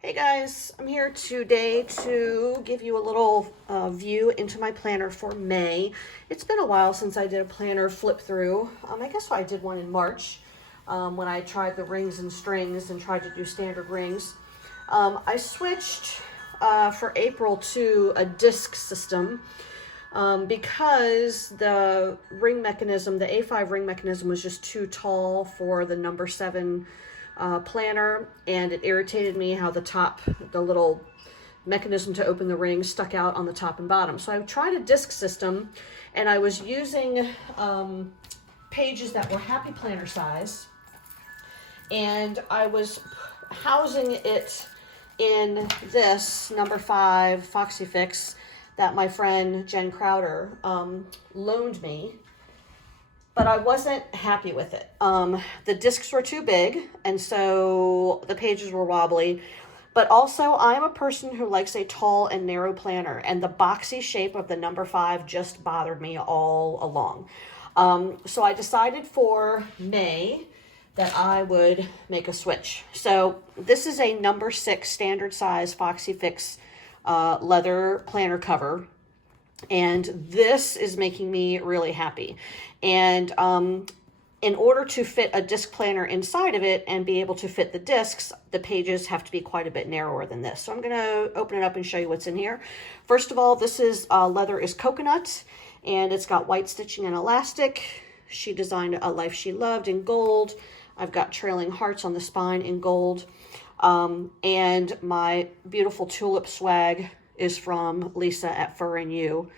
Hey guys, I'm here today to give you a little view into my planner for May. It's been a while since I did a planner flip through. I guess I did one in March when I tried the rings and strings and tried to do standard rings. I switched for April to a disc system because the ring mechanism, the A5 ring mechanism, was just too tall for the number 7 planner, and it irritated me how the little mechanism to open the ring stuck out on the top and bottom. So I tried a disc system, and I was using pages that were happy planner size, and I was housing it in this number 5 Foxy Fix that my friend Jen Crowder loaned me. But I wasn't happy with it. The discs were too big, and so the pages were wobbly. But also, I'm a person who likes a tall and narrow planner, and the boxy shape of the number 5 just bothered me all along. So I decided for May that I would make a switch. So this is a number 6 standard size Foxy Fix leather planner cover. And this is making me really happy. And in order to fit a disc planner inside of it and be able to fit the discs, the pages have to be quite a bit narrower than this. So I'm going to open it up and show you what's in here. First of all, this is leather is coconut, and it's got white stitching and elastic. She designed A Life She Loved in gold. I've got trailing hearts on the spine in gold. And my beautiful tulip swag is from Lisa at Fur and You.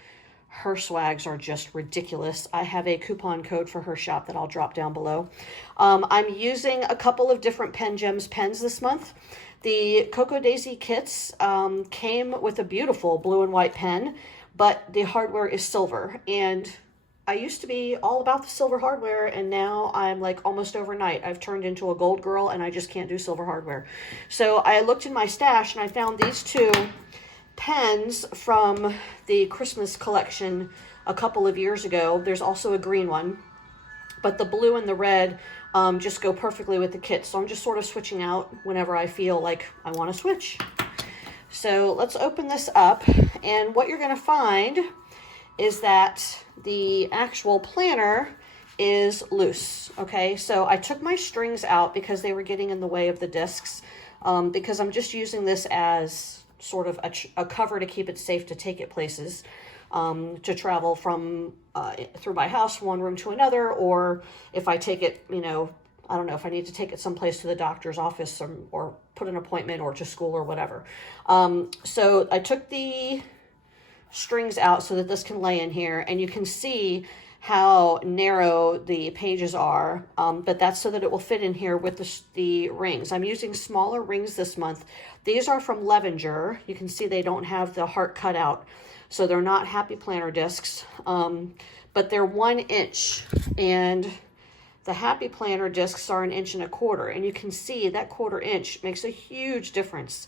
Her swags are just ridiculous. I have a coupon code for her shop that I'll drop down below. I'm using a couple of different Pen Gems pens this month. The Cocoa Daisy kits came with a beautiful blue and white pen, but the hardware is silver. And I used to be all about the silver hardware, and now I'm like almost overnight I've turned into a gold girl, and I just can't do silver hardware. So I looked in my stash and I found these two pens from the Christmas collection a couple of years ago. There's also a green one, but the blue and the red just go perfectly with the kit. So I'm just sort of switching out whenever I feel like I want to switch. So let's open this up, and what you're going to find is that the actual planner is loose. Okay, so I took my strings out because they were getting in the way of the discs, because I'm just using this as sort of a cover to keep it safe to take it places, to travel from through my house from one room to another, or if I take it, I don't know, if I need to take it someplace to the doctor's office, or put an appointment, or to school or whatever. So I took the strings out so that this can lay in here, and you can see how narrow the pages are, but that's so that it will fit in here with the rings. I'm using smaller rings this month. These are from Levenger. You can see they don't have the heart cut out, so they're not happy planner discs, but they're 1 inch, and the happy planner discs are 1.25 inches, and you can see that 1/4 inch makes a huge difference,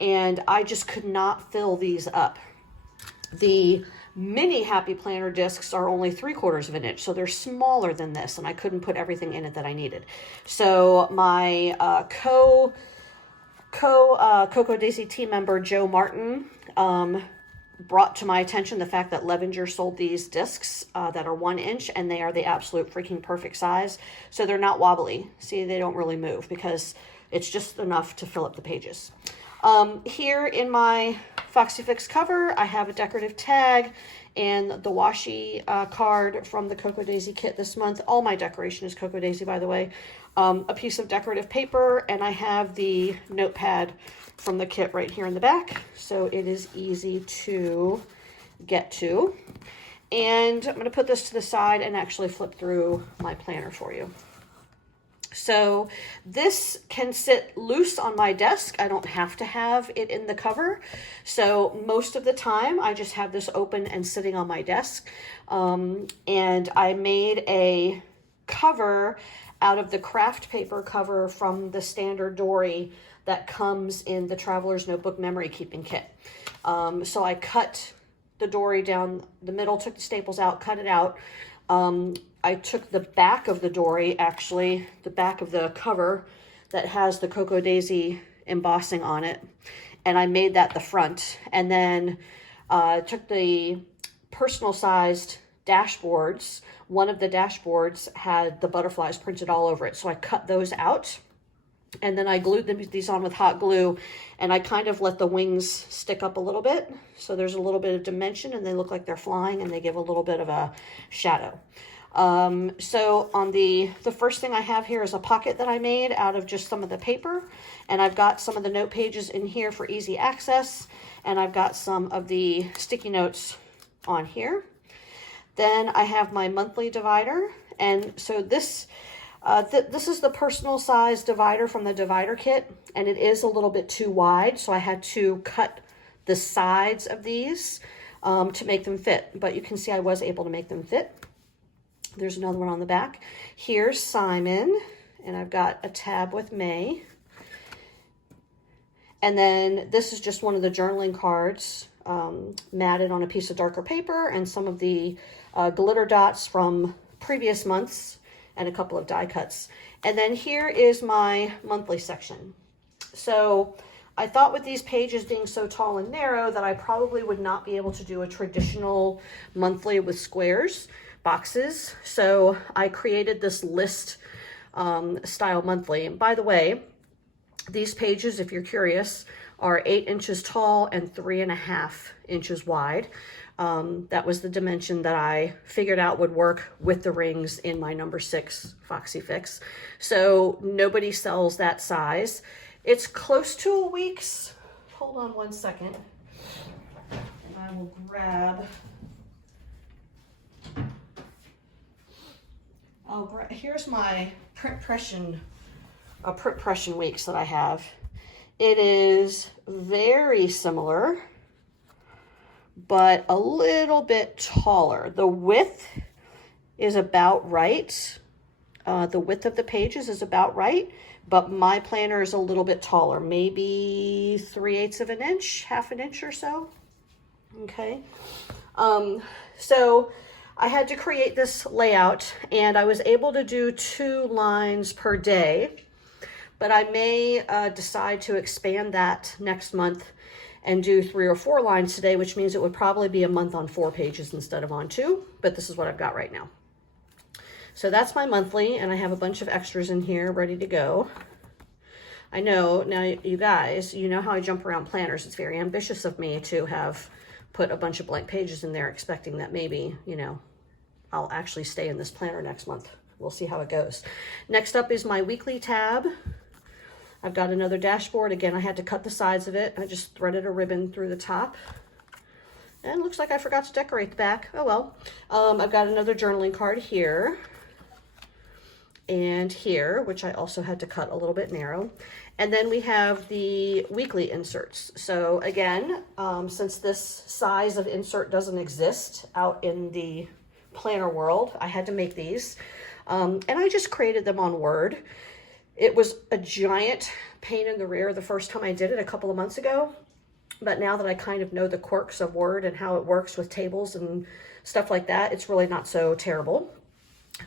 and I just could not fill these up. The mini happy planner discs are only 3/4 inch, so they're smaller than this, and I couldn't put everything in it that I needed. So my Cocoa Daisy team member Joe Martin brought to my attention the fact that Levenger sold these discs that are 1 inch, and they are the absolute freaking perfect size. So they're not wobbly. See, they don't really move because it's just enough to fill up the pages. Here in my Foxy Fix cover, I have a decorative tag and the washi card from the Cocoa Daisy kit this month. All my decoration is Cocoa Daisy, by the way. A piece of decorative paper, and I have the notepad from the kit right here in the back, so it is easy to get to. And I'm going to put this to the side and actually flip through my planner for you. So this can sit loose on my desk. I don't have to have it in the cover. So most of the time I just have this open and sitting on my desk. And I made a cover out of the craft paper cover from the standard dory that comes in the Traveler's Notebook Memory Keeping Kit. So I cut the dory down the middle, took the staples out, cut it out. I took the back of the dory, actually, the back of the cover that has the Cocoa Daisy embossing on it. And I made that the front. And then took the personal sized dashboards. One of the dashboards had the butterflies printed all over it. So I cut those out. And then I glued these on with hot glue, and I kind of let the wings stick up a little bit. So there's a little bit of dimension, and they look like they're flying, and they give a little bit of a shadow. So on the first thing I have here is a pocket that I made out of just some of the paper. And I've got some of the note pages in here for easy access. And I've got some of the sticky notes on here. Then I have my monthly divider. And so this is the personal size divider from the divider kit, and it is a little bit too wide, so I had to cut the sides of these to make them fit, but you can see I was able to make them fit. There's another one on the back. Here's Simon, and I've got a tab with May. And then this is just one of the journaling cards matted on a piece of darker paper, and some of the glitter dots from previous months, and a couple of die cuts. And then here is my monthly section. So I thought with these pages being so tall and narrow that I probably would not be able to do a traditional monthly with squares, boxes. So I created this list style monthly. And by the way, these pages, if you're curious, are 8 inches tall and 3.5 inches wide. That was the dimension that I figured out would work with the rings in my number 6 Foxy Fix. So nobody sells that size. It's close to a week's. Hold on one second. And I will grab. Here's my print pression weeks that I have. It is very similar, but a little bit taller. The width is about right. The width of the pages is about right, but my planner is a little bit taller, maybe 3/8 of an inch, half an inch or so. Okay. So I had to create this layout, and I was able to do 2 lines per day, but I may decide to expand that next month and do 3 or 4 lines today, which means it would probably be a month on 4 pages instead of on 2, but this is what I've got right now. So that's my monthly, and I have a bunch of extras in here ready to go. I know, now you guys, you know how I jump around planners. It's very ambitious of me to have put a bunch of blank pages in there expecting that maybe, you know, I'll actually stay in this planner next month. We'll see how it goes. Next up is my weekly tab. I've got another dashboard. Again, I had to cut the sides of it. I just threaded a ribbon through the top. And it looks like I forgot to decorate the back. Oh well. I've got another journaling card here and here, which I also had to cut a little bit narrow. And then we have the weekly inserts. So again, since this size of insert doesn't exist out in the planner world, I had to make these. And I just created them on Word. It was a giant pain in the rear the first time I did it a couple of months ago. But now that I kind of know the quirks of Word and how it works with tables and stuff like that, it's really not so terrible.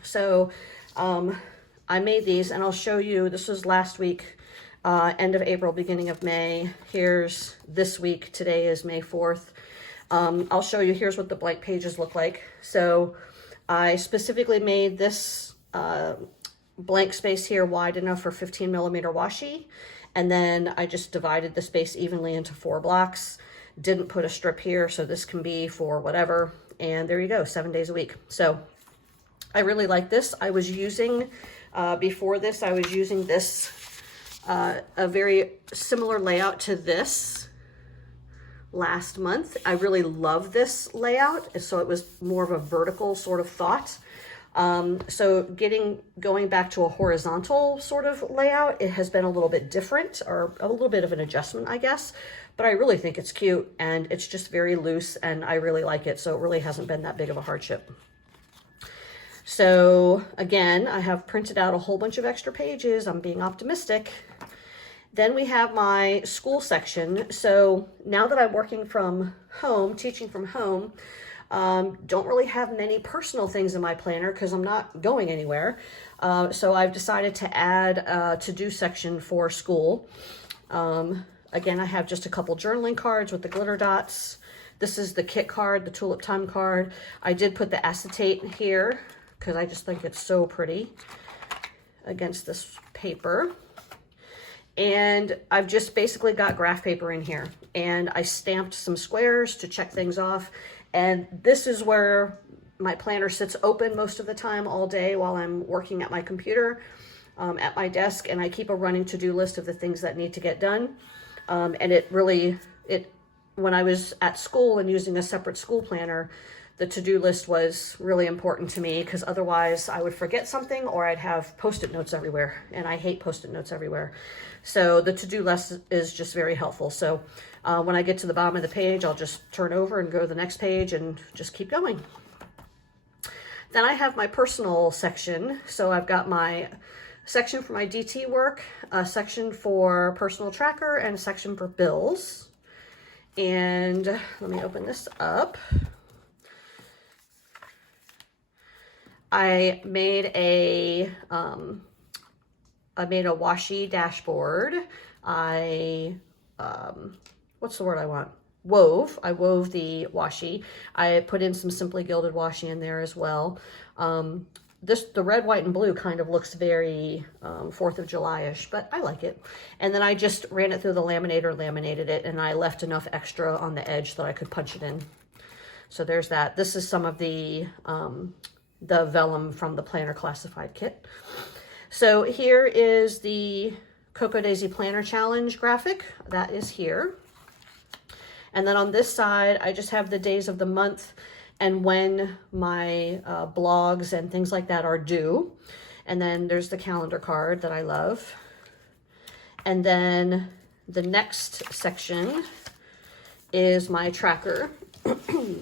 So I made these, and I'll show you. This was last week, end of April, beginning of May. Here's this week. Today is May 4th. I'll show you. Here's what the blank pages look like. So I specifically made this blank space here wide enough for 15 millimeter washi. And then I just divided the space evenly into 4 blocks. Didn't put a strip here, so this can be for whatever. And there you go, 7 days a week. So I really like this. I was using, before this, I was using this, a very similar layout to this last month. I really love this layout. So it was more of a vertical sort of thought. So going back to a horizontal sort of layout, it has been a little bit different, or a little bit of an adjustment, I guess, but I really think it's cute, and it's just very loose, and I really like it. So it really hasn't been that big of a hardship. So again, I have printed out a whole bunch of extra pages. I'm being optimistic. Then we have my school section. So now that I'm working from home, teaching from home, don't really have many personal things in my planner because I'm not going anywhere. So I've decided to add a to-do section for school. Again, I have just a couple journaling cards with the glitter dots. This is the kit card, the Tulip Time card. I did put the acetate here because I just think it's so pretty against this paper. And I've just basically got graph paper in here, and I stamped some squares to check things off. And this is where my planner sits open most of the time all day while I'm working at my computer, at my desk, and I keep a running to-do list of the things that need to get done. And when I was at school and using a separate school planner, the to-do list was really important to me because otherwise I would forget something or I'd have Post-it notes everywhere, and I hate Post-it notes everywhere. So the to-do list is just very helpful. So when I get to the bottom of the page, I'll just turn over and go to the next page and just keep going. Then I have my personal section. So I've got my section for my DT work, a section for personal tracker, and a section for bills. And let me open this up. I made a washi dashboard. What's the word I want? I wove the washi. I put in some Simply Gilded washi in there as well. The red, white, and blue kind of looks very 4th of July-ish, but I like it. And then I just ran it through the laminator, laminated it, and I left enough extra on the edge that I could punch it in. So there's that. This is some of the vellum from the Planner Classified kit. So here is the Cocoa Daisy Planner Challenge graphic. That is here. And then on this side, I just have the days of the month and when my blogs and things like that are due. And then there's the calendar card that I love. And then the next section is my tracker.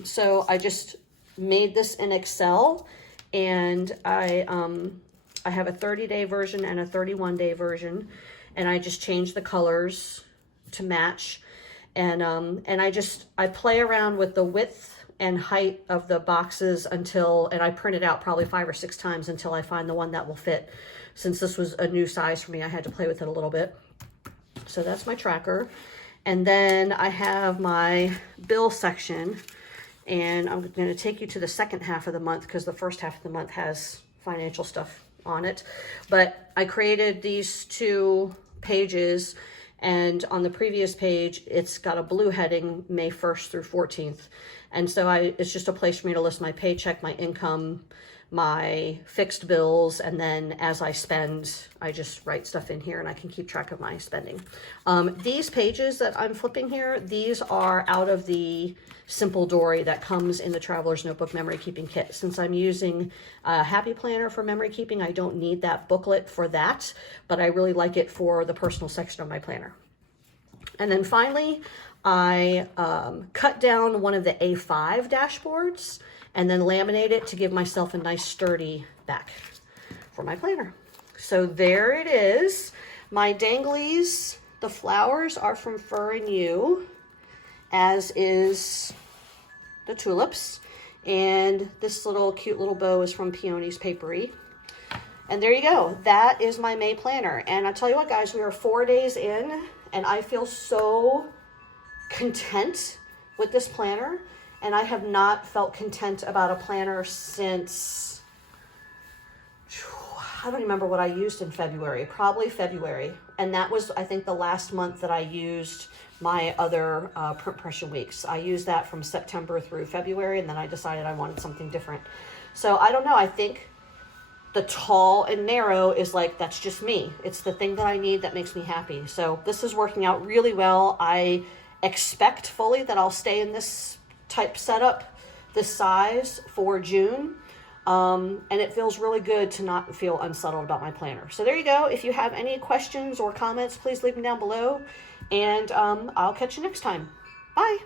So I just made this in Excel, and I have a 30-day version and a 31-day version, and I just changed the colors to match. And I play around with the width and height of the boxes and I print it out probably 5 or 6 times until I find the one that will fit. Since this was a new size for me, I had to play with it a little bit. So that's my tracker. And then I have my bill section, and I'm going to take you to the second half of the month because the first half of the month has financial stuff on it. But I created these 2 pages, and on the previous page, it's got a blue heading, May 1st through 14th. And so it's just a place for me to list my paycheck, my income, my fixed bills, and then as I spend, I just write stuff in here and I can keep track of my spending. These pages that I'm flipping here, these are out of the Simple Dory that comes in the Traveler's Notebook Memory Keeping Kit. Since I'm using a Happy Planner for memory keeping, I don't need that booklet for that, but I really like it for the personal section of my planner. And then finally, I cut down one of the A5 dashboards and then laminate it to give myself a nice sturdy back for my planner. So there it is. My danglies, the flowers are from Fur and You, as is the tulips. And this little cute little bow is from Peony's Papery. And there you go. That is my May planner. And I tell you what, guys, we are 4 days in, and I feel so content with this planner. And I have not felt content about a planner since, I don't remember what I used in February, probably February. And that was, I think, the last month that I used my other print impression weeks. I used that from September through February, and then I decided I wanted something different. So I don't know, I think the tall and narrow is like, that's just me. It's the thing that I need that makes me happy. So this is working out really well. I expect fully that I'll stay in this type setup, this size for June. And it feels really good to not feel unsettled about my planner. So there you go. If you have any questions or comments, please leave them down below, and I'll catch you next time. Bye.